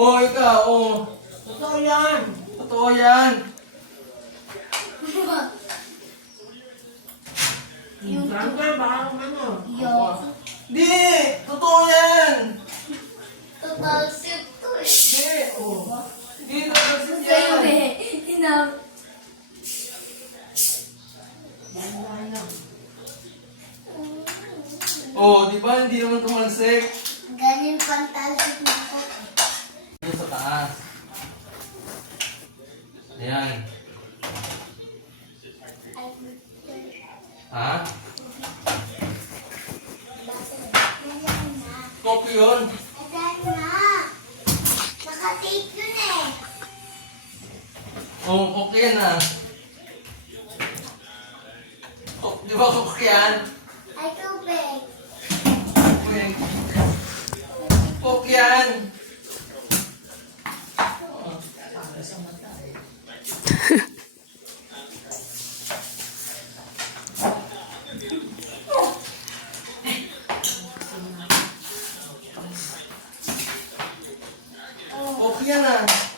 Oh, ikaw, oh. Totoo yan. Totoo yan. Sangka, baka ano. Di! Totoo yan! Tutalsip to eh. Di! Oh. Di, totoo Sa'yo yan. eh. Oh, di ba? Hindi naman tumalsik. Ganyan pantalsip na ko. Dito sa taas. Ayan. Ha? Kopi yun. Asan na? Nakatape yun eh. Oh, kopi yan ah. Oh, di ba kopi yan? Ay, tubig. Kopi. Kopi yan. Kopi yan ah.